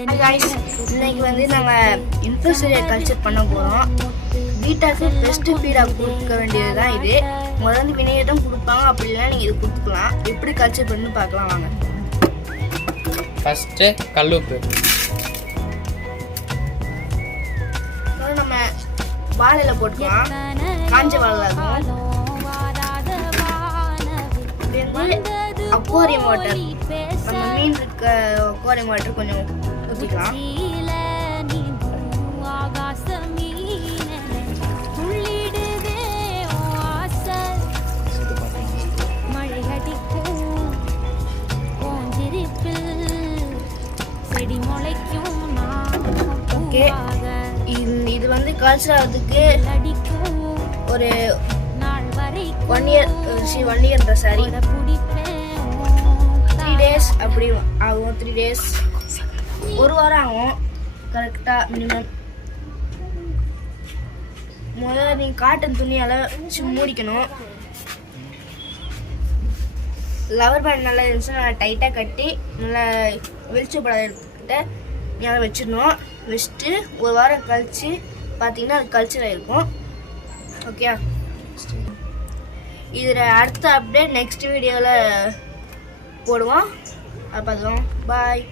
இன்னைக்கு வந்து நாங்கள் இன்ஃப்ளூசரியர் கல்ச்சர் பண்ண போகிறோம். பீட்டாக்கு பெஸ்ட்டு ஃபீடாக கொடுக்க வேண்டியது தான் இது. முதல்ல வந்து வினையிடம் கொடுப்பாங்க, அப்படி இல்லைன்னா நீங்கள் இது கொடுத்துக்கலாம். எப்படி கல்ச்சர் பண்ணு பார்க்கலாம் வாங்க. ஃபஸ்ட்டு கல்லுப்பு, நம்ம வாழையில் போட்டுக்கலாம். காஞ்ச வாழை இருக்கும். அக்வாரியம் வாட்டர், நம்ம மீன் இருக்க அக்வாரியம் வாட்டர் கொஞ்சம் ஊற்றிக்கலாம். ஓகே, இது வந்து காய்ச்சறதுக்கு ஒரு 1 இயர்ன்ற சாரி 3 டேஸ் அப்படி ஆகும். 3 டேஸ், 1 வாரம் ஆகும் கரெக்டாக மினிமம். முதல்ல நீங்கள் காட்டன் துணியால் மூடிக்கணும். லவர் பேண்ட் நல்லா இருந்துச்சுன்னா நல்லா டைட்டாக கட்டி நல்லா வெளிச்சப்படாத எடுத்துக்கிட்ட நல்லா வச்சிடணும். வச்சுட்டு 1 வாரம் கழித்து பார்த்தீங்கன்னா அது கல்ச்சராக இருக்கும். ஓகே, இதில் அடுத்த அப்டேட் நெக்ஸ்ட் வீடியோவில் போடுவோம். அப்போ பாய்.